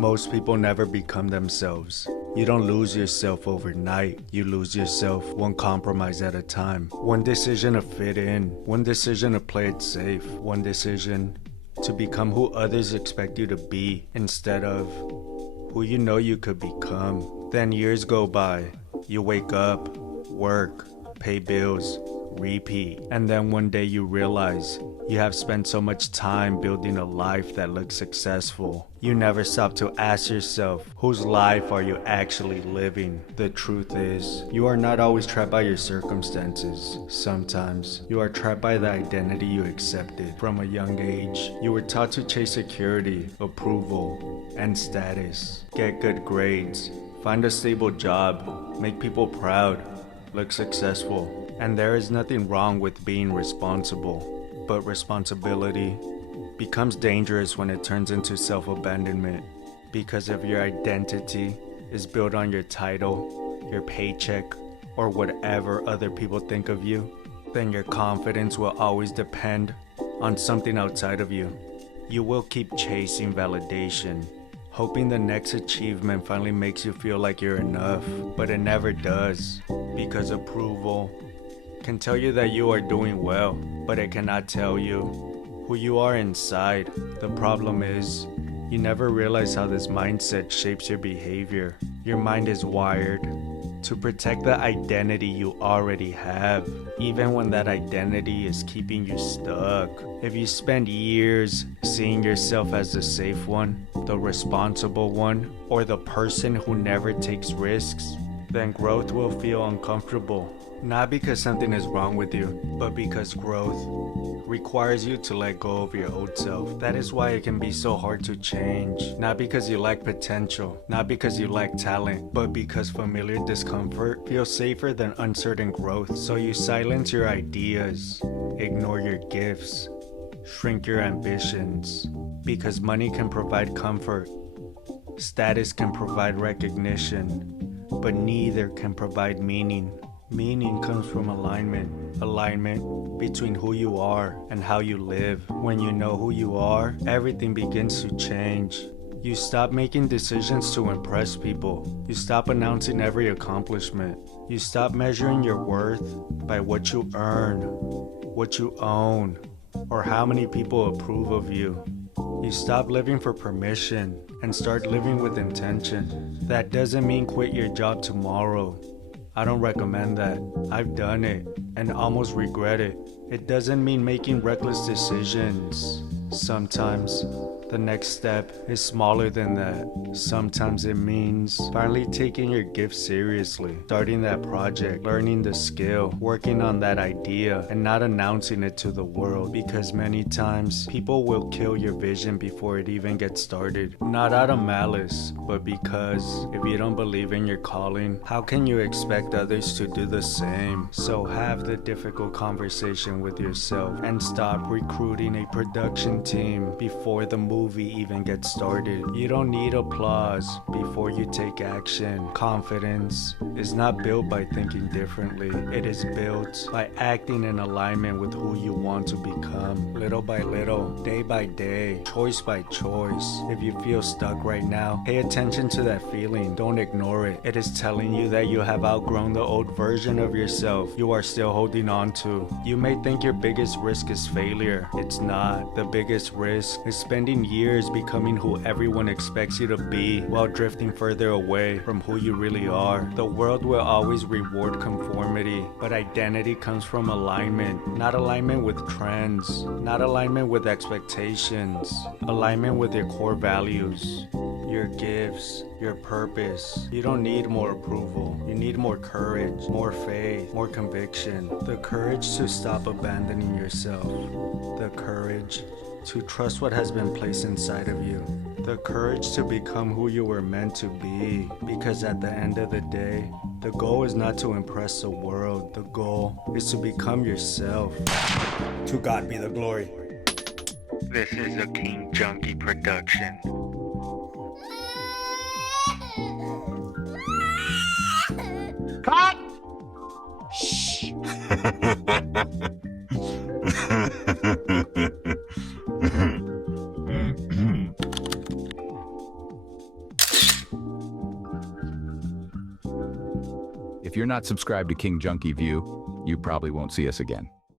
Most people never become themselves. You don't lose yourself overnight. You lose yourself one compromise at a time. One decision to fit in. One decision to play it safe. One decision to become who others expect you to be instead of who you know you could become. Then years go by. You wake up, work, pay bills, repeat. And then one day you realize you have spent so much time building a life that looks successful. You never stop to ask yourself, whose life are you actually living? The truth is, you are not always trapped by your circumstances. Sometimes, you are trapped by the identity you accepted. From a young age, you were taught to chase security, approval, and status. Get good grades, find a stable job, make people proud, look successful. And there is nothing wrong with being responsible. But responsibility becomes dangerous when it turns into self-abandonment. Because if your identity is built on your title, your paycheck, or whatever other people think of you, then your confidence will always depend on something outside of you. You will keep chasing validation, hoping the next achievement finally makes you feel like you're enough, but it never does, because approval can tell you that you are doing well, but it cannot tell you who you are inside. The problem is, you never realize how this mindset shapes your behavior. Your mind is wired to protect the identity you already have, even when that identity is keeping you stuck. If you spend years seeing yourself as the safe one, the responsible one, or the person who never takes risks, then growth will feel uncomfortable. Not because something is wrong with you, but because growth requires you to let go of your old self. That is why it can be so hard to change. Not because you lack potential, not because you lack talent, but because familiar discomfort feels safer than uncertain growth. So you silence your ideas, ignore your gifts, shrink your ambitions. Because money can provide comfort, status can provide recognition, but neither can provide meaning. Meaning comes from alignment between who you are and how you live. When you know who you are, everything begins to change. You stop making decisions to impress people. You stop announcing every accomplishment. You stop measuring your worth by what you earn, what you own, or how many people approve of you. You stop living for permission and start living with intention. That doesn't mean quit your job tomorrow. I don't recommend that. I've done it and almost regret it. It doesn't mean making reckless decisions. Sometimes the next step is smaller than that. Sometimes it means finally taking your gift seriously, starting that project, learning the skill, working on that idea, and not announcing it to the world. Because many times people will kill your vision before it even gets started. Not out of malice, but because if you don't believe in your calling, how can you expect others to do the same? So have the difficult conversation with yourself and stop recruiting a production team before the movie even gets started. You don't need applause before you take action. Confidence is not built by thinking differently. It is built by acting in alignment with who you want to become. Little by little, day by day, choice by choice. If you feel stuck right now, pay attention to that feeling. Don't ignore it. It is telling you that you have outgrown the old version of yourself you are still holding on to. You may think your biggest risk is failure. It's not. The biggest risk is spending years becoming who everyone expects you to be while drifting further away from who you really are. The world will always reward conformity, but identity comes from alignment. Not alignment with trends, not alignment with expectations, alignment with your core values, your gifts, your purpose. You don't need more approval. You need more courage, more faith, more conviction. The courage to stop abandoning yourself. The courage to trust what has been placed inside of you. The courage to become who you were meant to be. Because at the end of the day, the goal is not to impress the world. The goal is to become yourself. To God be the glory. This is a King Junkie production. Cut! Shh. If you're not subscribed to King Junkie View, you probably won't see us again.